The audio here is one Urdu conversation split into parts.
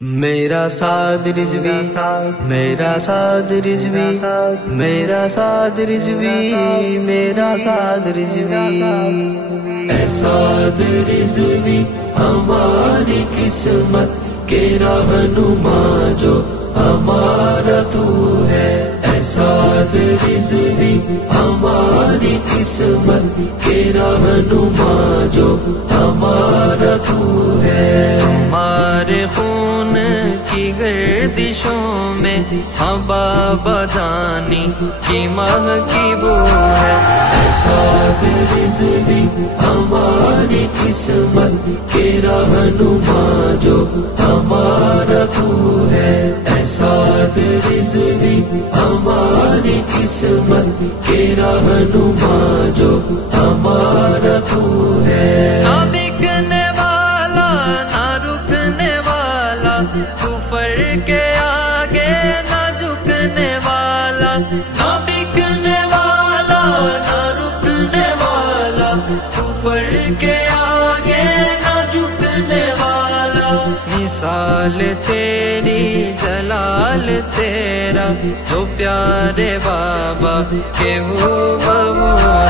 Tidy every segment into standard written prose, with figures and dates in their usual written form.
میرا سعد رضوی، میرا سعد رضوی، میرا سعد رضوی، میرا سعد رضوی، اے سعد رضوی ہماری قسمت کے رہنما جو ہمارا تو ہے، اے سعد رضوی ہماری قسمت کے رہنما جو ہمارا تو ہے، ہمارے خون کی گردشوں میں بابا جانی کی مہکی بو ہے، اے سعد رضوی ہماری قسمت کے رہنما جو ہمارا تو ہے، اے سعد رضوی ہماری قسمت کے رہنما جو ہمارا تو ہے، نہ بکنے والا نہ رکنے والا، کفر کے آگے نہ جھکنے والا، نہ بکنے والا نہ رکنے والا، کفر کے آگے نہ جھکنے والا، مثال تیری جلال تیرا جو پیارے بابا کے ہو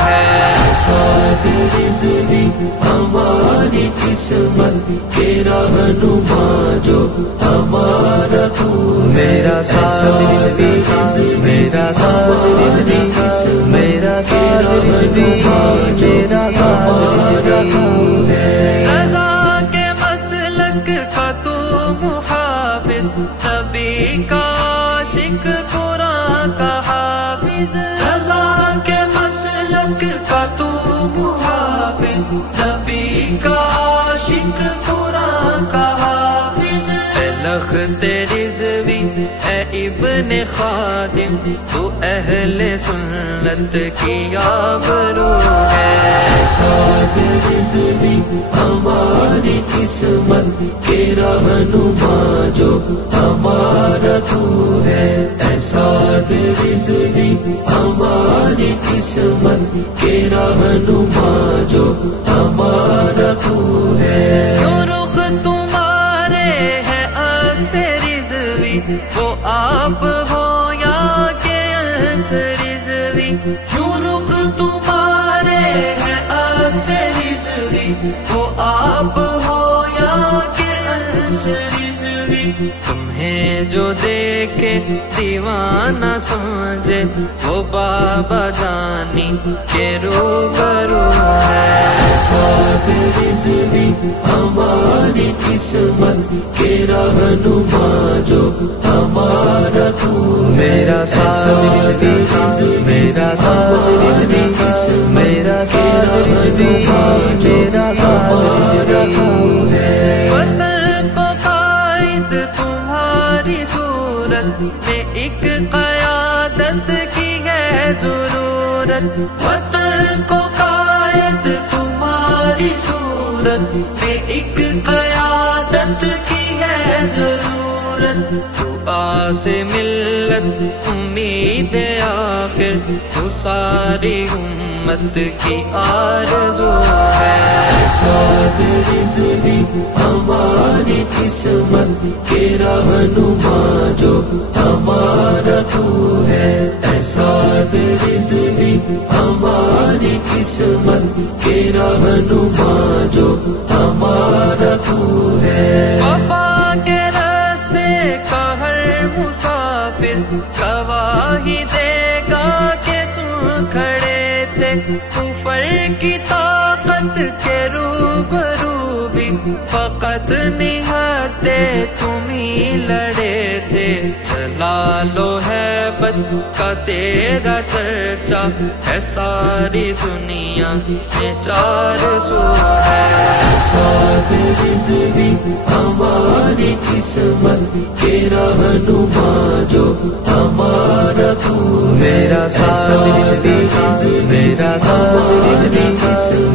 ہے، سعد رضوی ہماری قسمت کے رہنما جو ہمارا تو، میرا سعد رضوی، میرا سعد رضوی، میرا سعد رضوی، میرا سعد رضوی ہے، رضا کے مسلک کا تو محافظ، نبی کا عاشق قرآن کا حافظ، رضا کے مسلک کا تو محافظ، نبی کا عاشق قرآن کا حافظ، اے لخت رضوی اے ابن خادم تو اہل سنت کی آبرو ہے، سعد رضوی ہماری قسمت کے رہنما جو ہمارا تو ہے، اے سعد رضوی ہماری قسمت کے رہنما جو ہمارا تو ہے، کیوں رخ تمہارے ہے عکس رضوی، وہ آپ ہو یا کہ انس رضوی، کیوں رخ تمہارے ہے عکس رضوی، وہ آپ ہو یا کہ انس رضوی، تمہیں جو دیکھے دیوانہ سمجھے وہ بابا جانی کے روبرو ہے، سعد رضوی ہماری قسمت کے رہنما جو ہمارا تو، میرا سعد رضوی، میرا سعد رضوی، میرا سعد رضوی، میرا سعد رضوی ہے، وطن کو قائد تمہاری صورت میں ایک قیادت کی ہے ضرورت، وطن کو قائد تمہاری صورت میں ایک قیادت کی ہے ضرورت، دعا سے ملت امید آخر تو ساری امت کی آرزو ہے، سعد رضوی ہماری قسمت کے رہنما جو ہمارا تو ہے، اے سعد رضوی ہماری قسمت کے رہنما جو ہمارا تو ہے، وفا کے راستے کا ہر مسافر گواہی دے گا کہ تم کھڑے تھے، کفر کی طاقت کے روبرو بھی فقط نہتے تم ہی لڑے تھے، جلال و ہیبت کا تیرا چرچا ہے ساری دنیا میں چار سو ہے، سعد رضوی ہماری قسمت کے رہنما جو ہمارا تو، میرا سعد رضوی، میرا سعد رضوی،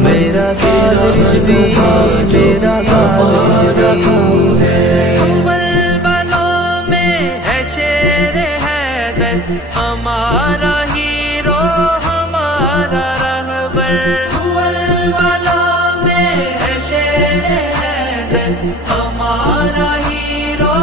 میرا سعد رضوی، میرا سعد رضوی ہے، بلبلوں میں ہے شیر حیدر ہمارا ہیرو ہمارا رہبر، بلبلوں میں ہے شیر حیدر ہمارا ہیرو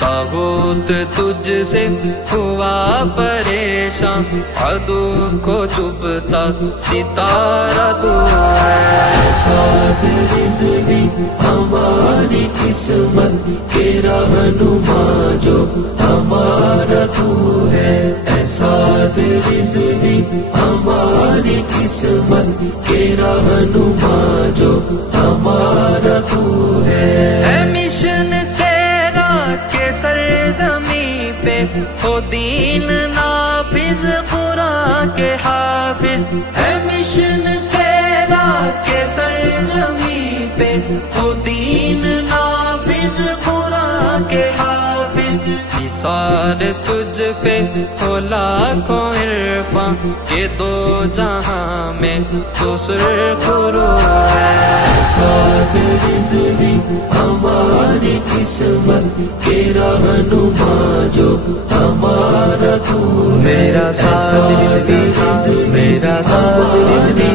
طاغوت تجھ سے ہوا پریشان، عدو کو چبھتا ستارہ تو ہے۔ ساتھ رضوی ہماری قسمت کے رہنما جو ہمارا تو ہے، ساتھ رضوی ہماری قسمت کے رہنما جو ہمارا تو ہے۔ مشن تیرا کے سرزمین پہ ہو دین نافذ، قرآن کے حافظ ہے۔ مشن تیرا کے سرزمین پہ ہو دین نافذ، قرآن کے حافظ۔ نثار تجھ پہ ہو لاکھوں عرفاں کے دو جہاں میں تو سرخرو ہے۔ ساتھ رضوی ہماری قسمت کے رہنما جو ہمارا تو میرا ساتھ رضوی، میرا ساتھ رضوی،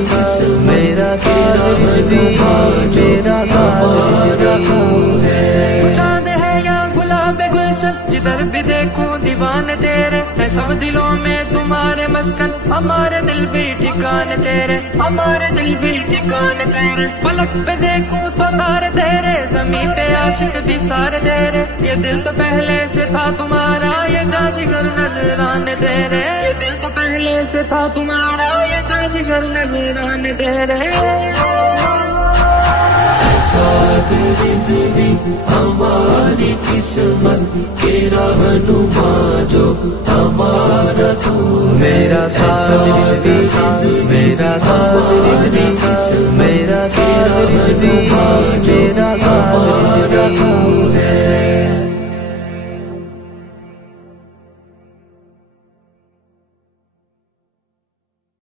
میرا ساتھ رضوی، میرا ساتھ رضوی ہے۔ چاند ہے یا گلاب گلشن، جدھر بھی دیکھوں دیوانے تیرے ہیں، سب دلوں میں تمہارے مسکن، ہمارے دل بھی ٹھکانے تیرے، ہمارے دل بھی ٹھکانے تیرے۔ پلک پہ دیکھوں تو تارے تیرے، زمین پہ عاشق بھی سارے تیرے۔ یہ دل تو پہلے سے تھا تمہارا، یہ جاں جگر نذرانے تیرے۔ یہ دل تو پہلے سے تھا تمہارا، یہ جاں جگر نذرانے تیرے۔ ساتھ رضوی ہماری قسمت کے رہنما جو ہمارا تو میرا ساتھ رضوی، میرا ساتھ رضوی، میرا ساتھ رضوی، میرا ساتھ رضوی۔